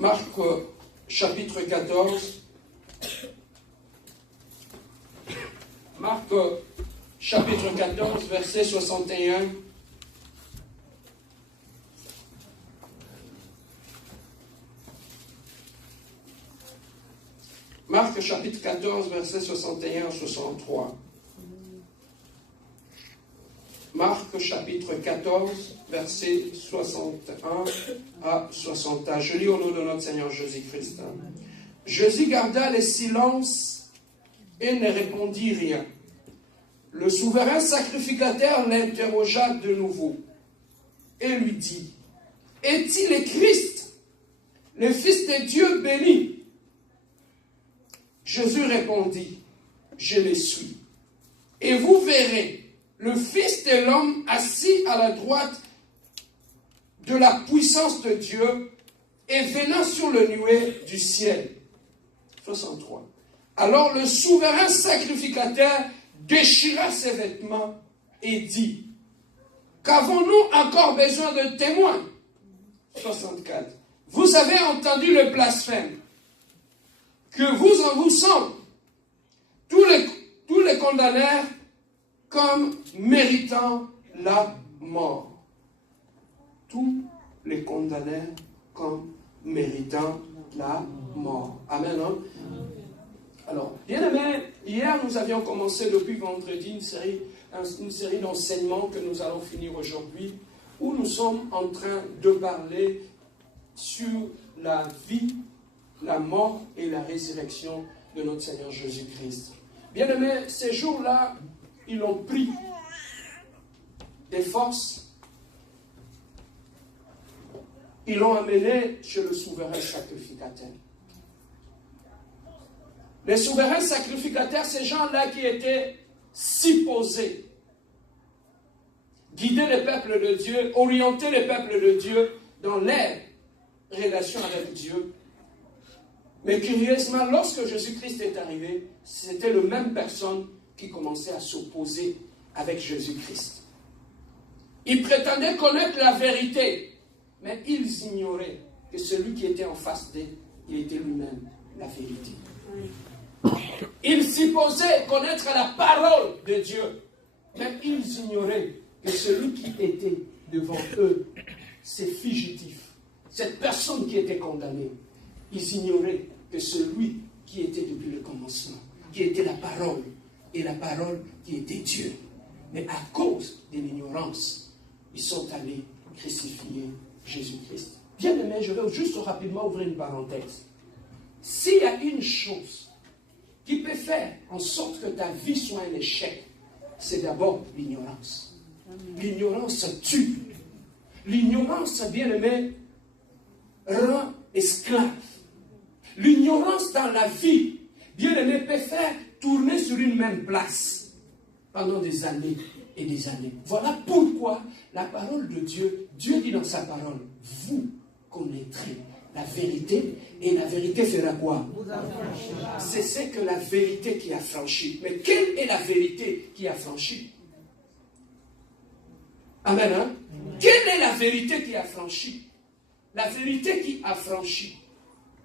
Marc chapitre 14. Marc chapitre 14, verset 61. Marc chapitre 14, verset 61 à 63. Marc chapitre 14, verset 61 à 61. Je lis au nom de notre Seigneur Jésus-Christ. Jésus garda le silence et ne répondit rien. Le souverain sacrificateur l'interrogea de nouveau et lui dit, « Est-il le Christ, le Fils de Dieu béni ?» Jésus répondit, « Je le suis. Et vous verrez le Fils de l'homme assis à la droite de la puissance de Dieu et venant sur le nuée du ciel. » 63. Alors le souverain sacrificateur déchira ses vêtements et dit, « Qu'avons-nous encore besoin de témoins ?» 64. Vous avez entendu le blasphème. Que vous en vous sentez. Tous les condamnèrent comme méritant la mort. Tous les condamnèrent comme méritant la mort. Amen. Hein? Alors, bien aimé, hier nous avions commencé depuis vendredi une série d'enseignements que nous allons finir aujourd'hui, où nous sommes en train de parler sur la vie, la mort et la résurrection de notre Seigneur Jésus-Christ. Bien aimé, ces jours-là, ils ont pris des forces, ils l'ont amené chez le souverain sacrificateur. Les souverains sacrificateurs, ces gens-là qui étaient supposés guider le peuple de Dieu, orienter le peuple de Dieu dans leur relation avec Dieu. Mais curieusement, lorsque Jésus-Christ est arrivé, c'était la même personne qui commençait à s'opposer avec Jésus-Christ. Ils prétendaient connaître la vérité, mais ils ignoraient que celui qui était en face d'eux, il était lui-même la vérité. Ils supposaient connaître la parole de Dieu, mais ils ignoraient que celui qui était devant eux, ces fugitifs, cette personne qui était condamnée, ils ignoraient que celui qui était depuis le commencement, qui était la parole, et la parole qui était Dieu. Mais à cause de l'ignorance, ils sont allés crucifier Jésus-Christ. Bien aimé, je vais juste rapidement ouvrir une parenthèse. S'il y a une chose qui peut faire en sorte que ta vie soit un échec, c'est d'abord l'ignorance. L'ignorance tue. L'ignorance, bien aimé, rend esclave. L'ignorance dans la vie, bien aimé, peut faire tourner sur une même place pendant des années et des années. Voilà pourquoi la parole de Dieu, Dieu dit dans sa parole, vous connaîtrez la vérité, et la vérité fera quoi? C'est ce que la vérité qui a franchi. Mais quelle est la vérité qui a franchi? Amen, hein? Quelle est la vérité qui a franchi? La vérité qui a franchi,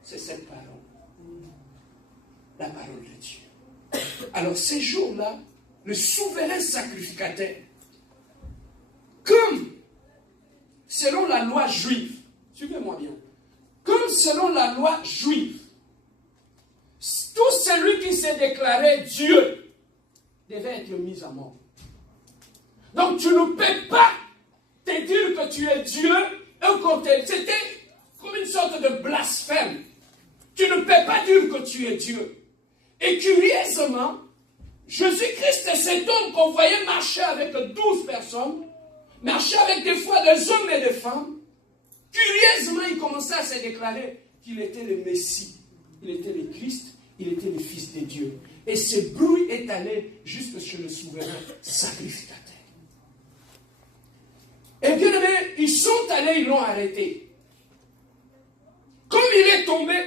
c'est cette parole. La parole de Dieu. Alors, ces jours-là, le souverain sacrificateur, comme selon la loi juive, suivez-moi bien, comme selon la loi juive, tout celui qui s'est déclaré Dieu devait être mis à mort. Donc tu ne peux pas te dire que tu es Dieu, c'était comme une sorte de blasphème. Tu ne peux pas dire que tu es Dieu. Et curieusement, Jésus-Christ est cet homme qu'on voyait marcher avec 12 personnes, marcher avec des fois des hommes et des femmes. Curieusement, il commençait à se déclarer qu'il était le Messie, il était le Christ, il était le Fils de Dieu. Et ce bruit est allé jusque chez le souverain sacrificateur. Et bien aimé, ils sont allés, ils l'ont arrêté. Comme il est tombé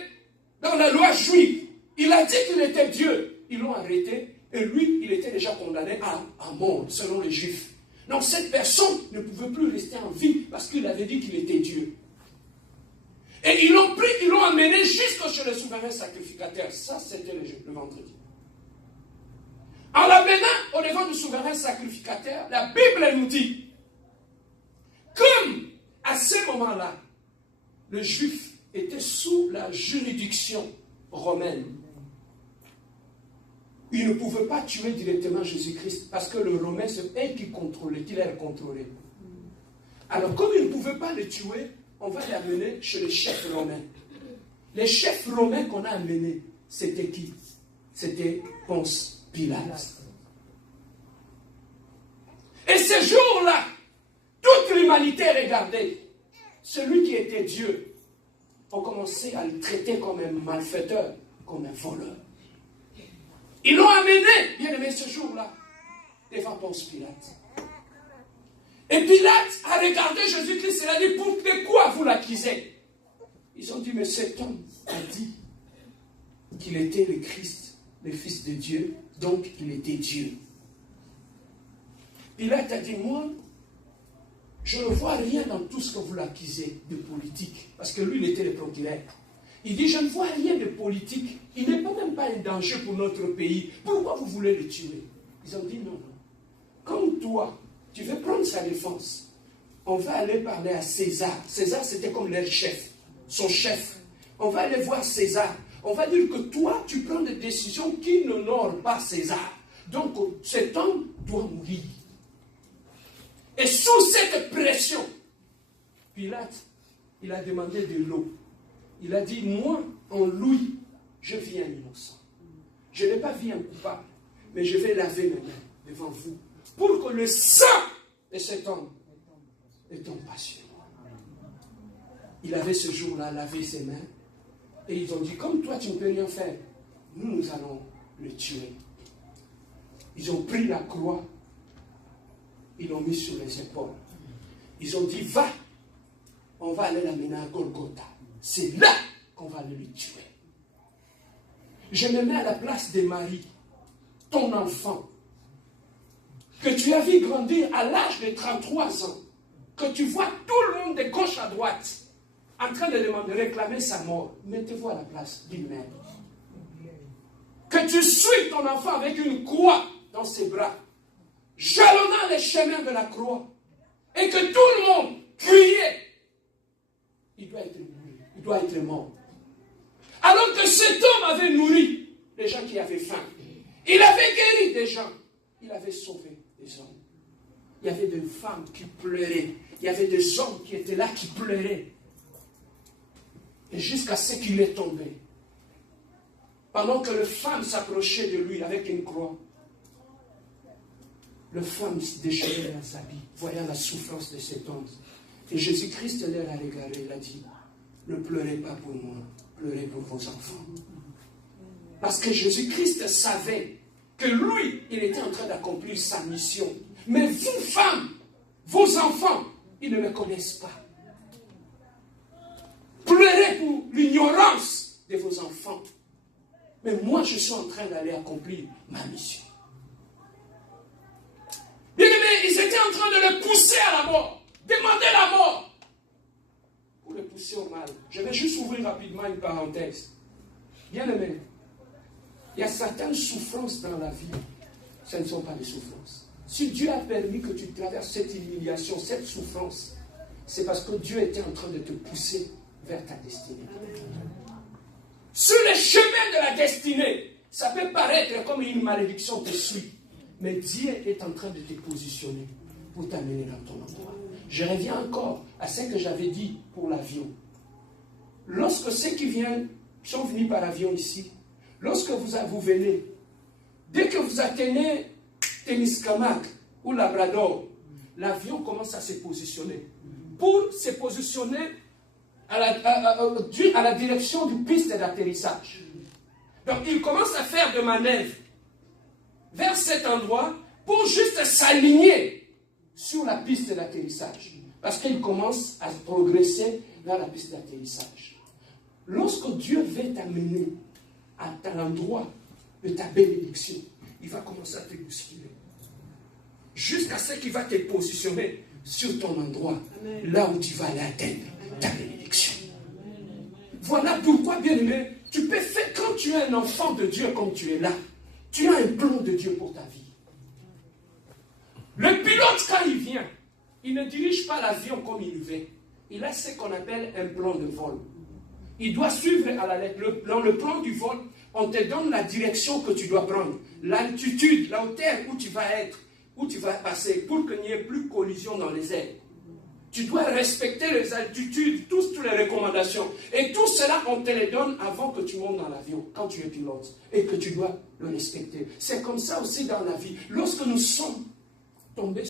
dans la loi juive, il a dit qu'il était Dieu. Ils l'ont arrêté et lui, il était déjà condamné à mort, selon les Juifs. Donc cette personne ne pouvait plus rester en vie parce qu'il avait dit qu'il était Dieu. Et ils l'ont pris, ils l'ont amené jusqu'au chez le souverain sacrificateur. Ça, c'était le vendredi. En l'amenant au devant du souverain sacrificateur, la Bible nous dit, comme à ce moment-là, le juif était sous la juridiction romaine, il ne pouvait pas tuer directement Jésus-Christ parce que le Romain, c'est elle qui contrôlait, qui l'a contrôlé. Alors, comme il ne pouvait pas le tuer, on va l'amener chez les chefs romains. Les chefs romains qu'on a amenés, c'était qui? C'était Ponce Pilate. Et ce jour-là, toute l'humanité regardait. Celui qui était Dieu, on commençait à le traiter comme un malfaiteur, comme un voleur. Ils l'ont amené, bien aimé, ce jour-là, devant Ponce Pilate. Et Pilate a regardé Jésus-Christ et a dit, de quoi vous l'accusez? Ils ont dit, mais cet homme a dit qu'il était le Christ, le Fils de Dieu, donc il était Dieu. Pilate a dit, moi, je ne vois rien dans tout ce que vous l'accusez de politique, parce que lui, il était le procureur. Il dit, je ne vois rien de politique, il n'est même pas un danger pour notre pays, pourquoi vous voulez le tuer? Ils ont dit, non, non, comme toi, tu veux prendre sa défense, on va aller parler à César. César, c'était comme leur chef, son chef. On va aller voir César. On va dire que toi, tu prends des décisions qui n'honorent pas César. Donc, cet homme doit mourir. Et sous cette pression, Pilate, il a demandé de l'eau. Il a dit, moi, en lui, je vis un innocent. Je n'ai pas vu un coupable, mais je vais laver mes mains devant vous, pour que le sang de cet homme ne tombe pas sur moi. Il avait ce jour-là lavé ses mains, et ils ont dit, comme toi, tu ne peux rien faire, nous allons le tuer. Ils ont pris la croix, ils l'ont mis sur les épaules. Ils ont dit, va, on va aller l'amener à Golgotha. C'est là qu'on va le tuer. Je me mets à la place de Marie, ton enfant, que tu as vu grandir à l'âge de 33 ans, que tu vois tout le monde de gauche à droite en train de demander, réclamer sa mort. Mettez-vous à la place d'une mère. Que tu suis ton enfant avec une croix dans ses bras, jalonnant les chemins de la croix, et que tout le monde criait, il doit être nourri, il doit être mort. Alors que cet homme avait nourri les gens qui avaient faim, il avait guéri des gens, il avait sauvé des hommes. Il y avait des femmes qui pleuraient, il y avait des hommes qui étaient là qui pleuraient. Et jusqu'à ce qu'il est tombé, pendant que les femmes s'approchaient de lui avec une croix, les femmes se déchiraient leurs habits, voyant la souffrance de cet homme. Et Jésus-Christ leur a regardé, il a dit, ne pleurez pas pour moi, pleurez pour vos enfants. Parce que Jésus-Christ savait que lui, il était en train d'accomplir sa mission. Mais vous, femmes, vos enfants, ils ne me connaissent pas. Pleurez pour l'ignorance de vos enfants. Mais moi, je suis en train d'aller accomplir ma mission. Bien aimé, ils étaient en train de le pousser à la mort. Demander la mort. Pour le pousser au mal. Je vais juste ouvrir rapidement une parenthèse. Bien aimé, il y a certaines souffrances dans la vie. Ce ne sont pas des souffrances. Si Dieu a permis que tu traverses cette humiliation, cette souffrance, c'est parce que Dieu était en train de te pousser vers ta destinée. Sur le chemin de la destinée, ça peut paraître comme une malédiction te suit. Mais Dieu est en train de te positionner pour t'amener dans ton endroit. Je reviens encore à ce que j'avais dit pour l'avion. Lorsque ceux qui sont venus par avion ici, lorsque vous venez, dès que vous atteignez Témiscamingue ou Labrador, l'avion commence à se positionner. Pour se positionner à la direction du piste d'atterrissage. Donc il commence à faire de manœuvres vers cet endroit pour juste s'aligner sur la piste d'atterrissage. Parce qu'il commence à progresser vers la piste d'atterrissage. Lorsque Dieu veut t'amener à l'endroit de ta bénédiction, il va commencer à te bousculer. Jusqu'à ce qu'il va te positionner sur ton endroit, là où tu vas aller atteindre ta bénédiction. Voilà pourquoi, bien aimé, tu peux faire, quand tu es un enfant de Dieu comme tu es là, tu as un plan de Dieu pour ta vie. Le pilote, quand il vient, il ne dirige pas l'avion comme il veut. Il a ce qu'on appelle un plan de vol. Il doit suivre à la lettre. Dans le plan du vol, on te donne la direction que tu dois prendre, l'altitude, la hauteur où tu vas être, où tu vas passer, pour qu'il n'y ait plus de collision dans les airs. Tu dois respecter les altitudes, toutes les recommandations. Et tout cela, on te les donne avant que tu montes dans l'avion, quand tu es pilote, et que tu dois le respecter. C'est comme ça aussi dans la vie. Lorsque nous sommes tombés